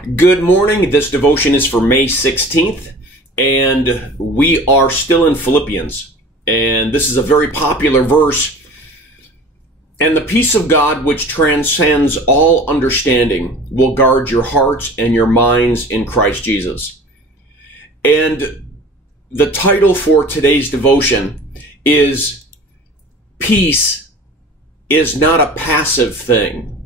Good morning. This devotion is for May 16th, and we are still in Philippians. And this is a very popular verse. And the peace of God, which transcends all understanding, will guard your hearts and your minds in Christ Jesus. And the title for today's devotion is Peace is Not a Passive Thing.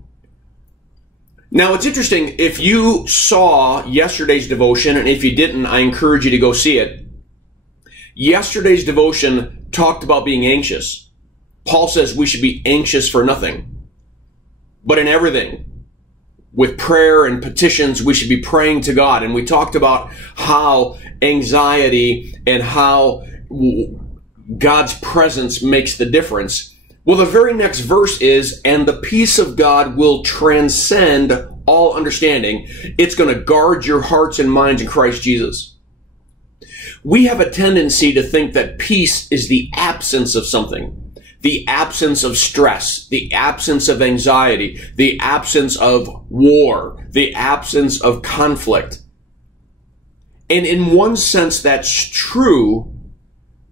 Now, it's interesting, if you saw yesterday's devotion, and if you didn't, I encourage you to go see it. Yesterday's devotion talked about being anxious. Paul says we should be anxious for nothing, but in everything. With prayer and petitions, we should be praying to God. And we talked about how anxiety and how God's presence makes the difference. Well, the very next verse is, and the peace of God will transcend all understanding. It's going to guard your hearts and minds in Christ Jesus. We have a tendency to think that peace is the absence of something, the absence of stress, the absence of anxiety, the absence of war, the absence of conflict. And in one sense, that's true,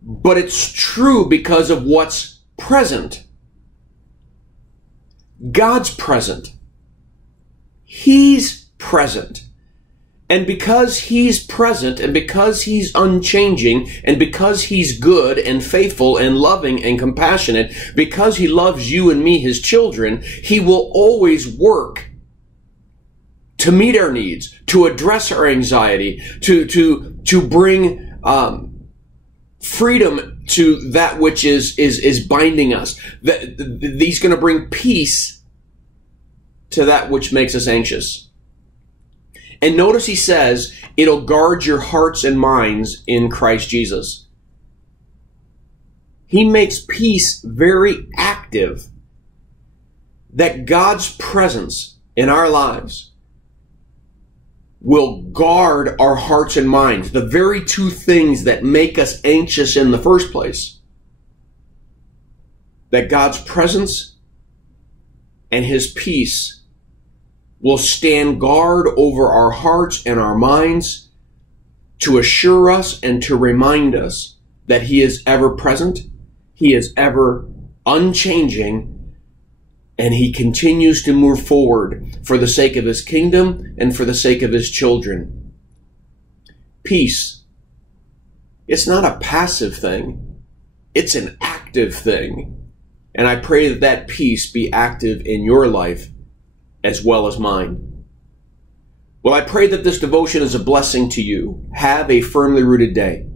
but it's true because of what's present. God's present. He's present. And because He's present, and because He's unchanging, and because He's good and faithful and loving and compassionate, because He loves you and me, His children, He will always work to meet our needs, to address our anxiety, to bring freedom to that which is binding us. He's going to bring peace to that which makes us anxious. And notice he says, it'll guard your hearts and minds in Christ Jesus. He makes peace very active. That God's presence in our lives will guard our hearts and minds. The very two things that make us anxious in the first place. That God's presence and His peace will stand guard over our hearts and our minds to assure us and to remind us that He is ever present, He is ever unchanging, and He continues to move forward for the sake of His kingdom and for the sake of His children. Peace. It's not a passive thing. It's an active thing. And I pray that that peace be active in your life as well as mine. Well, I pray that this devotion is a blessing to you. Have a firmly rooted day.